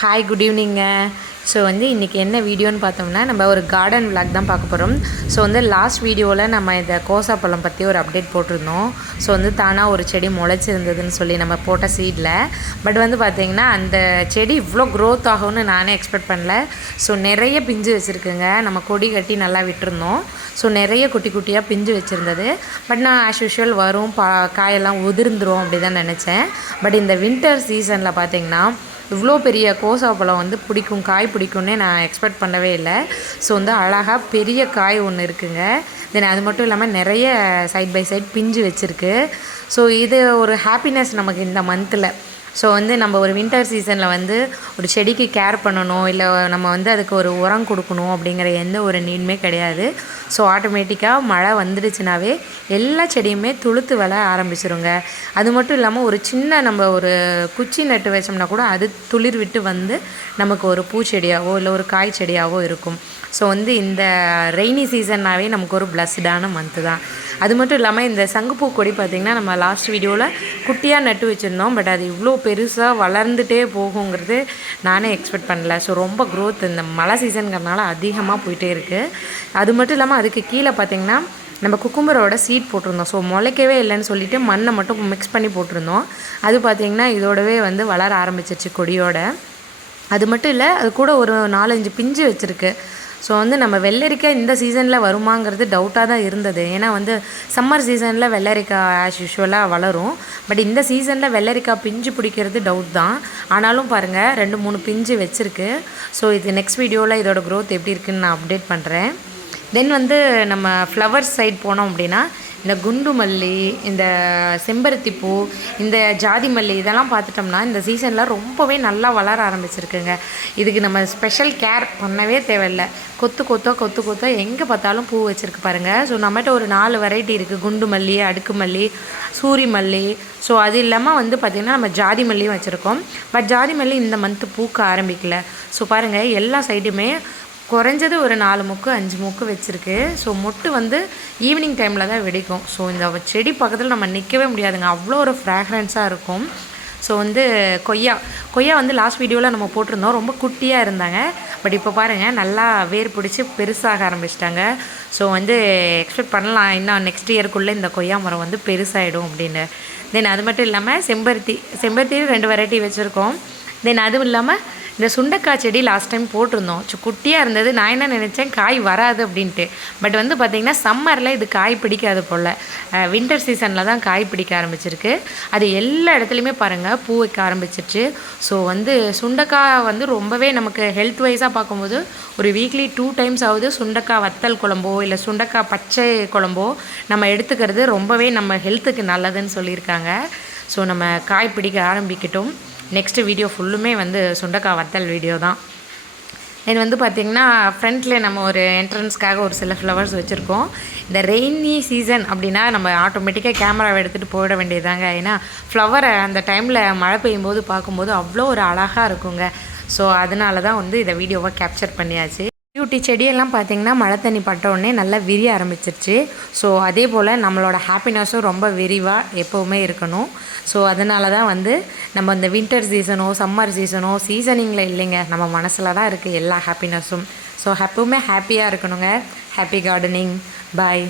Hi good evening so வந்து இன்றைக்கி என்ன வீடியோன்னு பார்த்தோம்னா நம்ம ஒரு கார்டன் விளாக் தான் பார்க்க போகிறோம் ஸோ வந்து லாஸ்ட் வீடியோவில் நம்ம இந்த கோசாப்பழம் பற்றி ஒரு அப்டேட் போட்டிருந்தோம். ஸோ வந்து தானாக ஒரு செடி முளைச்சிருந்ததுன்னு சொல்லி நம்ம போட்ட சீடில் பட் வந்து பார்த்திங்கன்னா அந்த செடி இவ்வளோ க்ரோத் ஆகும்னு நானே எக்ஸ்பெக்ட் பண்ணல. ஸோ நிறைய பிஞ்சு வச்சுருக்குங்க. நம்ம கொடி கட்டி நல்லா விட்டுருந்தோம். ஸோ நிறைய குட்டி குட்டியாக பிஞ்சு வச்சுருந்தது. பட் நான் ஆஸ் யூஷுவல் வரும் பா காயெல்லாம் உதிர்ந்துரும் அப்படி தான் நினச்சேன். பட் இந்த வின்டர் சீசனில் பார்த்திங்கன்னா இவ்வளோ பெரிய கோசா பழம் வந்து பிடிக்கும் காய் பிடிக்கும்னே நான் எக்ஸ்பெக்ட் பண்ணவே இல்லை. ஸோ வந்து அழகாக பெரிய காய் ஒன்று இருக்குங்க. தென் அது மட்டும் இல்லாமல் நிறைய சைட் பை சைட் பிஞ்சு வச்சுருக்கு. ஸோ இது ஒரு ஹாப்பினஸ் நமக்கு இந்த மந்தில் ஸோ வந்து நம்ம ஒரு வின்டர் சீசனில் வந்து ஒரு செடிக்கு கேர் பண்ணணும் இல்லை நம்ம வந்து அதுக்கு ஒரு உரம் கொடுக்கணும் அப்படிங்கிற எந்த ஒரு நீடுமே கிடையாது. ஸோ ஆட்டோமேட்டிக்காக மழை வந்துடுச்சுனாவே எல்லா செடியுமே துளுத்து வள ஆரம்பிச்சிருங்க. அது மட்டும் இல்லாமல் ஒரு சின்ன நம்ம ஒரு குச்சி நட்டு வச்சோம்னா கூட அது துளிர் விட்டு வந்து நமக்கு ஒரு பூச்செடியாவோ இல்லை ஒரு காய் செடியாவோ இருக்கும். ஸோ வந்து இந்த ரெய்னி சீசன்னாவே நமக்கு ஒரு பிளஸ்டான மந்த்து தான். அது மட்டும் இல்லாமல் இந்த சங்குப்பூ கொடி பார்த்திங்கன்னா நம்ம லாஸ்ட் வீடியோவில் குட்டியாக நட்டு வச்சுருந்தோம் பட் அது இவ்வளோ பெருசாக வளர்ந்துட்டே போகுங்கிறது நானே எக்ஸ்பெக்ட் பண்ணல. ஸோ ரொம்ப க்ரோத் இந்த மழை சீசனுங்கிறனால அதிகமாக போயிட்டே இருக்குது அது மட்டும் இல்லாமல் அதுக்கு கீழே பார்த்திங்கன்னா நம்ம குக்கும்பரோட சீட் போட்டிருந்தோம். ஸோ முளைக்கவே இல்லைன்னு சொல்லிட்டு மண்ணை மட்டும் மிக்ஸ் பண்ணி போட்டிருந்தோம். அது பார்த்திங்கன்னா இதோடவே வந்து வளர ஆரம்பிச்சிருச்சு கொடியோட. அது மட்டும் இல்லை அது கூட ஒரு நாலஞ்சு பிஞ்சு வச்சுருக்கு. ஸோ வந்து நம்ம வெள்ளரிக்காய் இந்த சீசனில் வருமாங்கிறது டவுட்டாக தான் இருந்தது. ஏன்னா வந்து சம்மர் சீசனில் வெள்ளரிக்காய் ஆஸ் யூஷுவலாக வளரும். பட் இந்த சீசனில் வெள்ளரிக்காய் பிஞ்சு பிடிக்கிறது டவுட் தான். ஆனாலும் பாருங்கள் ரெண்டு மூணு பிஞ்சு வச்சுருக்கு. ஸோ இது நெக்ஸ்ட் வீடியோவில் இதோட க்ரோத் எப்படி இருக்குன்னு நான் அப்டேட் பண்ணுறேன் தென் வந்து நம்ம ஃப்ளவர்ஸ் சைட் போனோம் அப்படின்னா இந்த குண்டு மல்லி இந்த செம்பருத்தி பூ இந்த ஜாதி மல்லி இதெல்லாம் பார்த்துட்டோம்னா இந்த சீசனில் ரொம்பவே நல்லா வளர ஆரம்பிச்சிருக்குங்க. இதுக்கு நம்ம ஸ்பெஷல் கேர் பண்ணவே தேவையில்ல. கொத்து கொத்தோ கொத்து கொத்தோ எங்கே பார்த்தாலும் பூ வச்சுருக்கு பாருங்கள் ஸோ நம்மகிட்ட ஒரு நாலு வெரைட்டி இருக்குது குண்டு மல்லி அடுக்கு மல்லி சூரி மல்லி. ஸோ அது இல்லாமல் வந்து பார்த்திங்கன்னா நம்ம ஜாதி மல்லியும் வச்சுருக்கோம். பட் ஜாதி மல்லி இந்த மந்த்து பூக்க ஆரம்பிக்கல. ஸோ பாருங்கள் எல்லா சைடுமே குறைஞ்சது ஒரு நாலு முக்கு அஞ்சு முக்கு வச்சுருக்கு. ஸோ மொட்டு வந்து ஈவினிங் டைமில் தான் வெடிக்கும். ஸோ இந்த செடி பக்கத்தில் நம்ம நிற்கவே முடியாதுங்க. அவ்வளோ ஒரு ஃப்ராக்ரன்ஸாக இருக்கும். ஸோ வந்து கொய்யா. கொய்யா வந்து லாஸ்ட் வீடியோவில் நம்ம போட்டிருந்தோம். ரொம்ப குட்டியாக இருந்தாங்க. பட் இப்போ பாருங்கள் நல்லா வேர் பிடிச்சி பெருசாக ஆரம்பிச்சிட்டாங்க. ஸோ வந்து எக்ஸ்பெக்ட் பண்ணலாம். இன்னும் நெக்ஸ்ட் இயர்க்குள்ளே இந்த கொய்யா மரம் வந்து பெருசாகிடும் அப்படின்னு. தென் அது மட்டும் இல்லாமல் செம்பருத்தி செம்பருத்தியும் ரெண்டு வெரைட்டி வச்சுருக்கோம். தென் அதுவும் இல்லாமல் இந்த சுண்டைக்காய் செடி லாஸ்ட் டைம் போட்டிருந்தோம். ஸோ குட்டியாக இருந்தது. நான் என்ன நினச்சேன்? காய் வராது அப்படின்ட்டு. பட் வந்து பார்த்திங்கன்னா சம்மரில் இது காய் பிடிக்காது போல். வின்டர் சீசனில் தான் காய் பிடிக்க ஆரம்பிச்சிருக்கு. அது எல்லா இடத்துலையுமே பாருங்கள் பூ வைக்க ஆரம்பிச்சிருச்சு. ஸோ வந்து சுண்டைக்காய் வந்து ரொம்பவே நமக்கு ஹெல்த் வைஸாக பார்க்கும்போது ஒரு வீக்லி டூ டைம்ஸ் ஆகுது சுண்டைக்காய் வத்தல் குழம்போ இல்லை சுண்டைக்காய் பச்சை குழம்போ நம்ம எடுத்துக்கிறது ரொம்பவே நம்ம ஹெல்த்துக்கு நல்லதுன்னு சொல்லியிருக்காங்க. ஸோ நம்ம காய் பிடிக்க ஆரம்பிக்கட்டும். நெக்ஸ்ட் வீடியோ ஃபுல்லுமே வந்து சுண்டக்காய் வத்தல் வீடியோ தான். இது வந்து பார்த்திங்கன்னா ஃப்ரண்ட்டில் நம்ம ஒரு என்ட்ரன்ஸ்க்காக ஒரு சில ஃப்ளவர்ஸ் வச்சுருக்கோம். இந்த ரெய்னி சீசன் அப்படின்னா நம்ம ஆட்டோமேட்டிக்காக கேமராவை எடுத்துகிட்டு போயிட வேண்டியதாங்க ஏன்னா ஃப்ளவரை அந்த டைமில் மழை பெய்யும் போது பார்க்கும்போது அவ்வளோ ஒரு அழகாக இருக்குங்க. ஸோ அதனால தான் வந்து இதை வீடியோவாக கேப்சர் பண்ணியாச்சு. பியூட்டி செடியெல்லாம் பார்த்திங்கன்னா மழை தண்ணி பட்ட உடனே நல்லா விரிய ஆரம்பிச்சிருச்சு. ஸோ அதே போல் நம்மளோட ஹாப்பினஸும் ரொம்ப விரிவாக எப்போவுமே இருக்கணும். ஸோ அதனால தான் வந்து நம்ம இந்த வின்டர் சீசனோ சம்மர் சீசனோ சீசனிங்கில் இல்லைங்க. நம்ம மனசில் தான் இருக்குது எல்லா ஹாப்பினஸும் ஸோ எப்பவுமே ஹாப்பியாக இருக்கணுங்க. ஹாப்பி கார்டனிங் பாய்